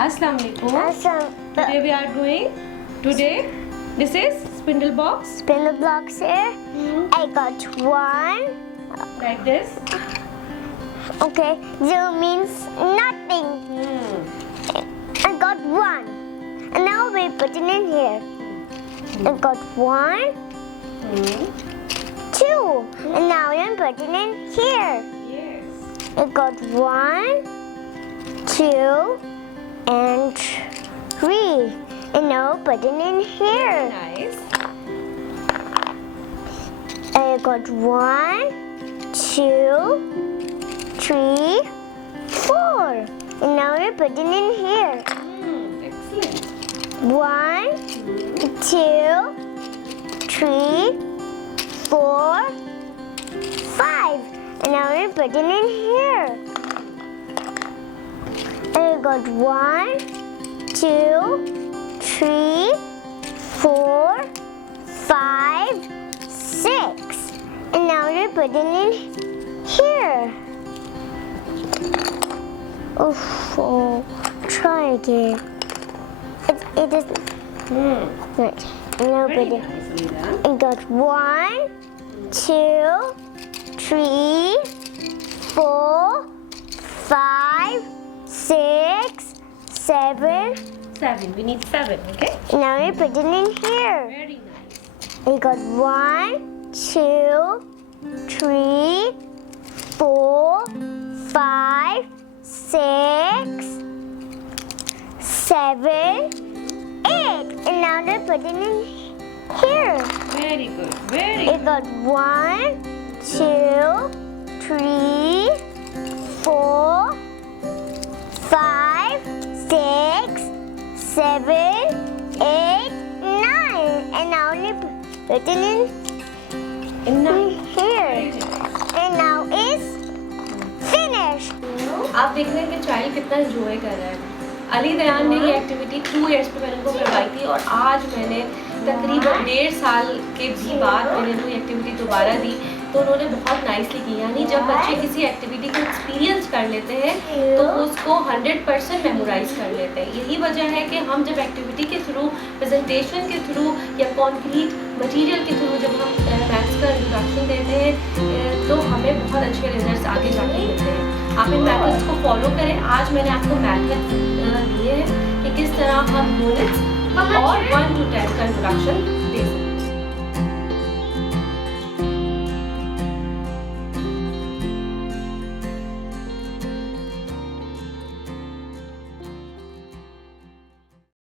Assalamualaikum. Today we are doing. This is spindle box. Spindle blocks here. I got one. Like this. Okay, 0 means nothing. I got one. And now we put it in here. I got 1, 2. And now I'm putting it in here. Yes. I got 1, 2, and 3. And now putting in here. Nice. I got 1, 2, 3, 4. And now we're putting in here. Excellent. 1, 2, 3, 4, 5. And now we're putting in here. I got 1, 2, 3, 4, 5, 6. And now we're putting in here. Oh, try again. It is right. And now Very put it. nicely done. I got 1, 2, 3, 4, 5, 6, 7. 7. We need 7. Okay. Now we're putting in here. Very nice. I got 1, 2, 3, 4, 5, 6, 7, 8. And now they're putting in here. Very good. Very I good. got 1, 2, 3, 4, 5, 6, 7, 8, 9. And now they're putting in here. And now it's finished. आप देख रहे हैं कि child कितना enjoy कर रहा है। अली दयान ने ये एक्टिविटी 2 इयर्स पे मैंने उनको करवाई थी और आज मैंने तकरीबन 1.5 साल के भी बाद मैंने वो एक्टिविटी दोबारा दी तो उन्होंने बहुत नाइसली की। यानी जब बच्चे किसी एक्टिविटी को एक्सपीरियंस कर लेते हैं तो उसको 100% मेमोराइज कर लेते हैं। यही वजह है कि हम जब एक्टिविटी के थ्रू, प्रेजेंटेशन के थ्रू या कॉन्क्रीट मटेरियल के थ्रू जब हम मैथ्स का इंट्रोडक्शन देते हैं तो हमें बहुत अच्छे रिजल्ट्स आगे जाके मिलते हैं। आप इन मैथड्स को फॉलो करें। आज मैंने आपको मैथड्स दिए हैं कि किस तरह हम यूनिट्स और 1 to 10 का इंट्रोडक्शन दे सकते हैं।